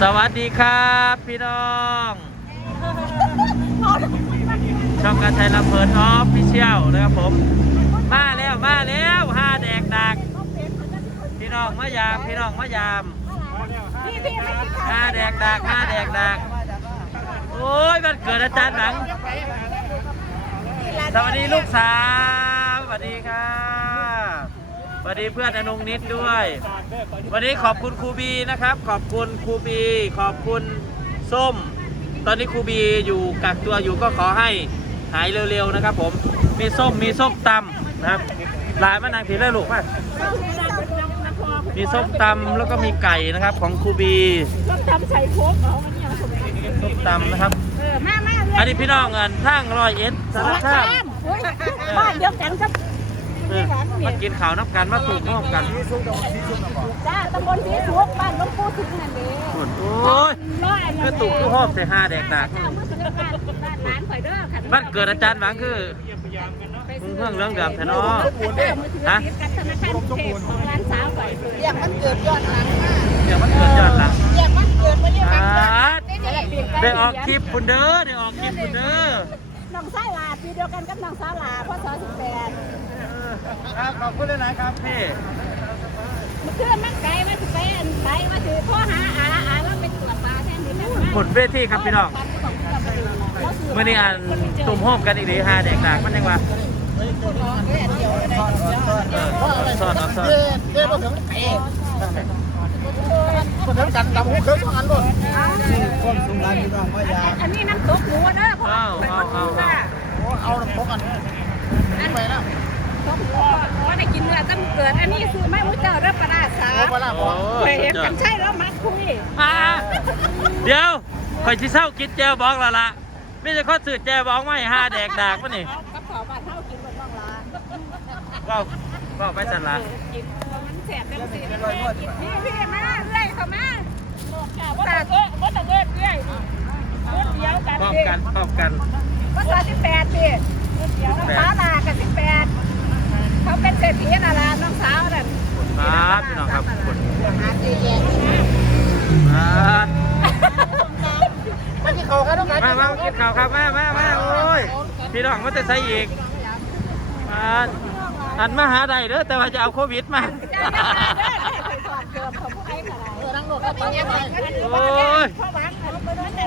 สวัสดีครับ พี่น้อง ช่องการชัยลำเพลินออฟฟิเชียลนะครับผม มาแล้วมาแล้วห้าแดกดัก พี่น้องมายามพี่น้องมายามห้าแดกดักห้าแดกดักโอ้ยมันเกิดอาจารย์หนัง สวัสดีลูกสาวสวัสดีค่ะ สวัสดีเพื่อนอนงนิดด้วย วันนี้ขอบคุณครูบีนะครับ ขอบคุณครูบี ขอบคุณส้ม ตอนนี้ครูบีอยู่กักตัวอยู่ก็ขอให้หายเร็วๆนะครับ ผม มีส้มมีส้มตำนะครับหลายมานางผีเลยลูกมามีส้มตำแล้วก็มีไก่นะครับ ของครูบีรถจำใส่โค้กเอาอันนี้เอาสมัยส้มตำนะครับ เออมามาเลยอันนี้พี่น้องเงินทั้งรอยเอ็ดสารคามโอ้ยบ้านเดียวกันครับ เออมากินข้าวน้ำกันมาสูบน้ำกันจ้าตำบลสีสุกบ้านหลวงปู่สิงห์นั่นเองโอ้ยร้อยอันคือตุกคือหอบใส่ห้าแดกดักเจ้ามาเสนอบ้านบ้านร้านข่อยเด้อค่ะบ้านเกิดอาจารย์หวังคือมึงเพิ่งเรื่องเดิมแท้เนาะฮะกับธนาคารกรุงเทพของร้านสาวข่อยอยากมันเกิดยอดหลังมากเดี๋ยวมันเกิดยอดหลังอยากมันเกิดไม่ได้อ่ามันได้ออกคลิปคุณเด้อได้ออกคลิปคุณเด้อ น้องสายลาปีเดียวกันกับน้องสาวลาพศสิบแปดครับขอบคุณเลยนะครับพี่เมื่อคืนมันไกลมาถึงไกลอันไกลมาถึงพ่อหาอาอาแล้วไปตรวจตาแทนที่นั่นมาหมดเวทีครับพี่น้องเมื่อนี้อ่านตุ่มโฮมกันอีกดีห้าแดกดักมันยังวะเออสอดเอาสอด เด้เด้มาถึงเตะมาถึงกันดำหูเคยสองอันเลยคนสุงร้านพี่น้องว่ายาอันนี้น้ำตกหมูเด้อพ่อเอาเอาเอาเอาเอาน้ำพกกันไปแล้วตกหมูพ่อได้กินเนื้อตั้งเกิดอันนี้ซื้อไม่มุ้เจ้าเริ่มประดาสาเอาไปล้วโอ้เคยสุเห็นยอกันใช่แล้วมักคุยอ่าเดี๋ยวคอยชิเศร้ากินแจวบอกละละไม่ใช่ข้อสื่อแจวบอกไม่ห้าแดกดากปะนี่เอากับขอบ้านเท่ากินบนบ้องลาว้าวว้าวไปสันละกินมัน แสบเป็นสีมันแม่กินนี่พี่มาเรื่อยเขามาว่าแต่เอ้ว่าแต่เอ้เรื่อยรุ่นเดียวกันพร้อมดิกันพร้อมกันว่าสามสิบแปดดิรุ่นเดียวน้องสาวลากับสิบแปดเขาเป็นเศรษฐีน่ะล่ะน้องสาวนั่นครับพี่น้องครับขอบคุณหาตีแยกครับไม่กินเขาครับต้องการมามากินข้าวครับมามามาโอ้ยพี่น้องมันจะใส่อีกมาอันมาหาได้เด้อแต่ว่าจะเอาโควิดมา โอ้ย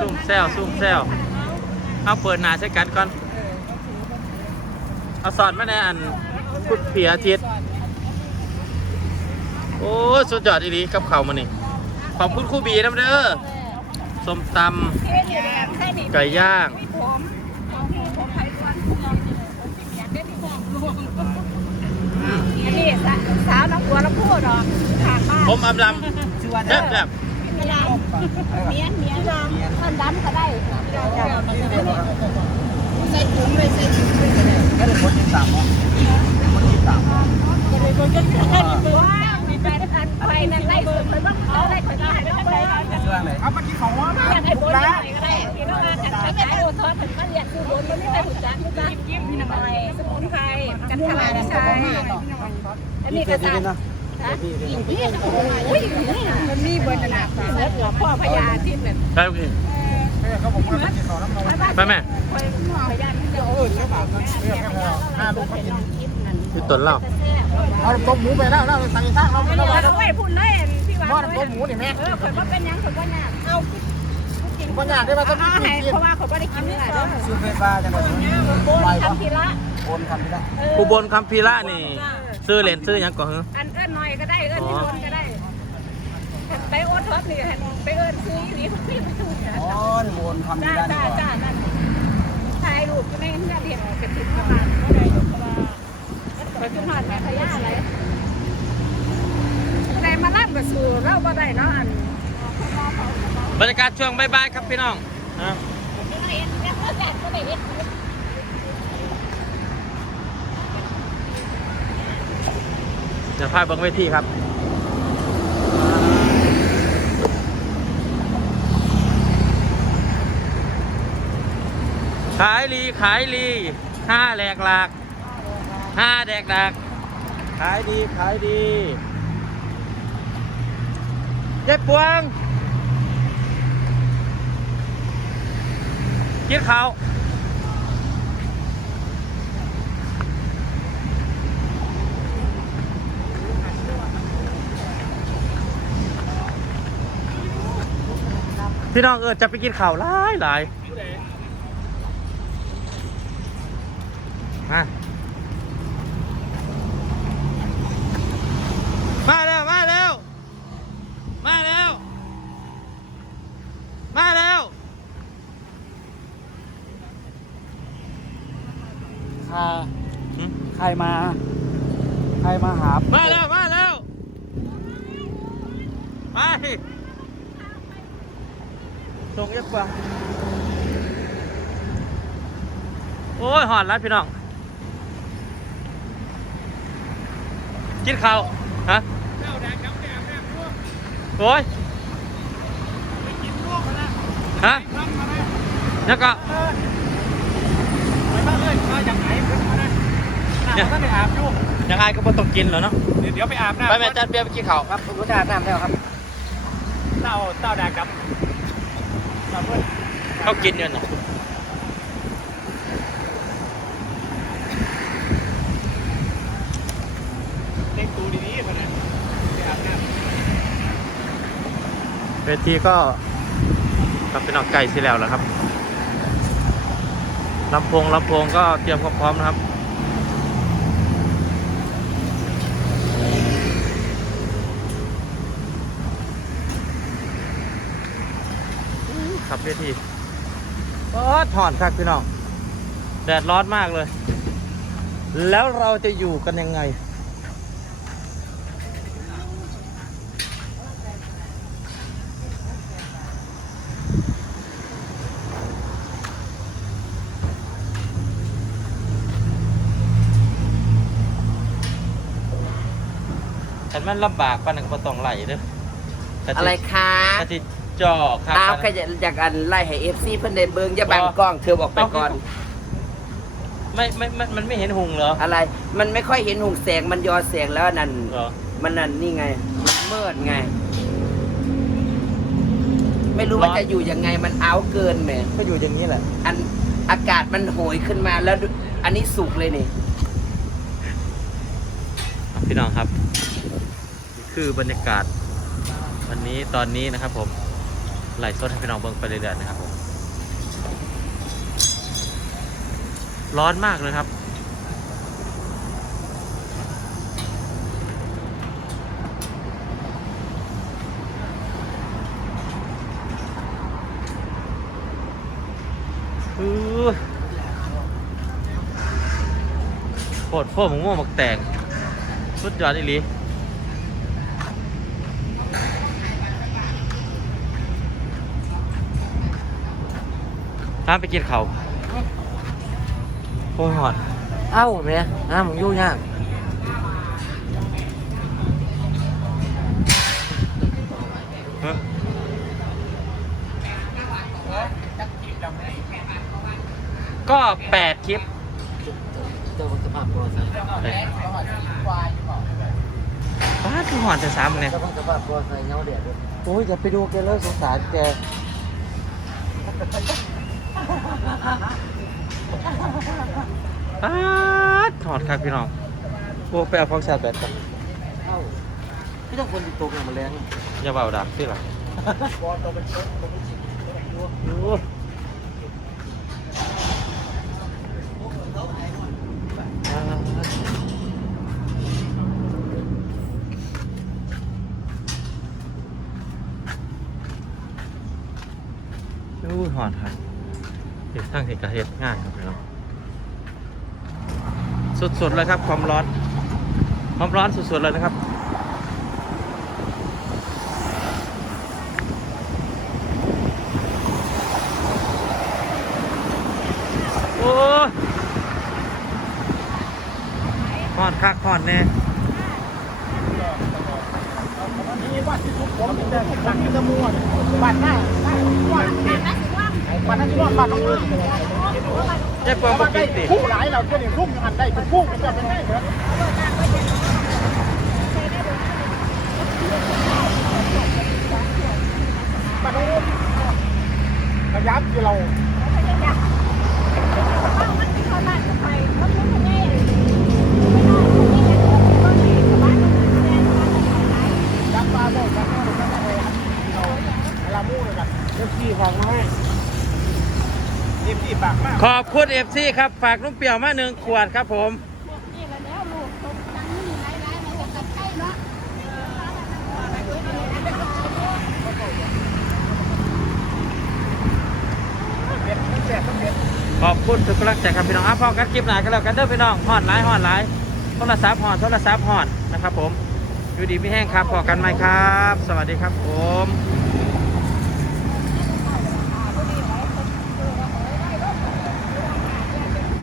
ซุ่มแซวซุ่มแซวเอาเปิดหน้าใช้กันก่อน เอาสอนมาในอันพุดเพียทิตย์โอ้สุดยอดอีหลีกับเขามานี่ขอบคุณครูบีน้ำเด้อส้มตำไก่ย่าง อันนี้สาวน้องบัวลำพูดอกทางบ้านผมอำลำแซ่บแซ่บเมียนเมียนท่านดำก็ได้ใส่ถุงเลยใส่ถุงเลยแค่ได้คนที่สามคนที่สามว้าวมีแฟนอันไปนั่นไล่สุดไปบ้างเขาได้ผลงานแล้ว ไปเรื่องอะไรเอามากินของว่าอยากให้บุญได้ก็ได้ที่ต้องการกันขายโอทอดถึงมาเรียกคือบุญมันไม่ได้หุ่นจักรนะยิ้มยิ้มอะไรสมุนไพรกันทลายชายอันนี้ก็ตามอุ้ยมันมีเบอร์นาเนื้อหัวพ่อพญาทิพย์เนี่ยไปโอเคเขาบอกว่ากินของน้ำนมไปแม่พญาทิพย์เดี๋ยวเออใช่ป่ะเรื่องแค่ห้าลูกเขากินที่ต้นเหล่าเอาต้มหมูไปแล้วแล้วใส่ท่าเราไม่ไม่ได้ได้ว่าเอาไว้พุ่นเลยพี่ว่าว่าต้มหมูนี่แม่เออคนว่าเป็นยังคนว่าเนี่ยเอาปัญญาได้มาต้องเอากิให้นเพราะว่าเขาไม่ได้กินเนื้อเด้อซื้อไฟฟ้าจังเลยโบนทำทีละโอนกันไม่ได้อุบลคำพีระนี่ ซื้อเหรียญซื้อหยังก่อนเหรออันเอิ้นหน่อยก็ได้เอิ้นที่โบนก็ได้ไปโอนท็อปนี่ไปเอิ้นซื้อหรือพี่ไม่ถูกอ๋อโอนทำจ้าได้จ้าดีกว่าจ้านั่นถ่ายรูปก็ไม่เพื่อนเห็นเป็นทิศประมาณเท่าไหร่เพราะว่าไปจุดหอดแม่พญาอะไรอะไร มาล่ำกับสู่เราบ่ได้เนาะอันบรรยากาศช่วงบ่ายๆครับพี่น้องนะเดี๋ยวพาเบิ้งเวทีครับขายลีขายลีห้าแหลกหลากห้าแดกดักขายดีขายดี ยายปวงกินข้าวพี่น้องเออจะไปกินข่าวหลายหลายมา รมา ใครมาหา มาแล้ว มาแล้ว ไปส่งยักกว่า โอ้ยหอนแล้วพี่น้อง กินข้าว ฮะโอ้ยฮะแล้วก็ เนี่ยท่านไปอาบอยู่ยังไงก็บ่ต้องกินแล้วเนาะเดี๋ยวไปอาบน้ำไปแม่จันเปียไปกินข้าวครับผมก็จะอาบน้ำแล้วครับเต้าเต้าแดกกับเต้าเพื่อนเขากินอยู่น่ะเด็กตูดีๆมาเนี่ยไปอาบน้เวทีก็ครับเป็นออกไก่สิแล้วแล้วครับลำโพงลำโพงก็เตรียมความพร้อมนะครับ ครับเวทีโอ้ถอนครับพี่น้อง แดดร้อนมากเลย แล้วเราจะอยู่กันยังไงฉันมันลำบากปานนังบ่ต้องไหลเด้อแต่สิอะไรคะแต่สิ จ่อครับอ้าวก็อยากอยากอันไล่ให้เอฟซีเพิ่นได้เบิ่งอย่าบังกล้องเธอบอกไปก่อน ไม่ไม่ไม่มันไม่เห็นหุงเหรออะไร มันไม่ค่อยเห็นหุงแสงมันยอแสงแล้วนั่นเหรอมันนั่นนี่ไงมันมืดไง ไม่รู้ว่าร้อนจะอยู่ยังไงมันอ้าวเกินแหมก็อยู่อย่างนี้แหละ อันอากาศมันโหยขึ้นมาแล้วดูอันนี้สุกเลยนี่ พี่น้องครับนี่คือบรรยากาศ วันนี้ตอนนี้นะครับผม ไหลฟ์สดให้พี่น้องเบิ่งไปเรื่อยๆนะครับผมร้อนมากเลยครับ โคตรโคตรมึงม่วงมักแตงสุดยอดอีหลี ตามไปกินเขาวโอ้ยหอดเอ้าแม่น้ำมึงยุ่งยากเฮ้ยก็แปดคลิปเจ้าสภาพโปรไซป้าคือหอนแต่สามเนี่ยเจ้าสภาพโปรไซเงาเดือดำโอ้ยจะไปดูแกแล้วสงสารแก ป้าดถอดครับพี่น้องโอ้ไปเอาฟองชาร์จแบตก่อนเอ้าพี่ต้องคนติดตกอย่างมาแรงอย่าเบาดังสิล่ะโอ้โอ้ยหอนครับเห็ด ทั้งเห็ดกระเห็ดง่ายครับพี่น้องสุดๆเลยครับความร้อน ความร้อนสุดๆเลยนะครับโอ้ยหอนคักหอนแน่บ้านที่ทุกผมแต่ผมตั้งที่ตะมัวบ้านหน้า มันนั้นที่นอนบ้านน้องน้องเจ็บปวดปกติดผู้หลายเราจะเดี๋ยรุ่งอยู่อันใดเป็นผู้เป็นจะเป็นได้เหรอบ้านน้องระยับที่เรา ขอบคุณเอฟซีครับ ฝากนุ่มเปียวมาหนึ่งขวดครับผมนี่แล้วแล้วลูกตกดังนี่ไหนไหนไหนจะตัดไข่เนาะเด็ดแจกต้อบคุณทุกกำลังใจครับพี่น้องอะพอกันคลิปหนากันแล้วกันเด้อพี่น้องหอนไลน์หอนไลน์โทรศัพท์ห่อนโทรศัพท์ห่อนนะครับผมอยู่ดีไม่แห้งครับพอกันไหมครับ สวัสดีครับผม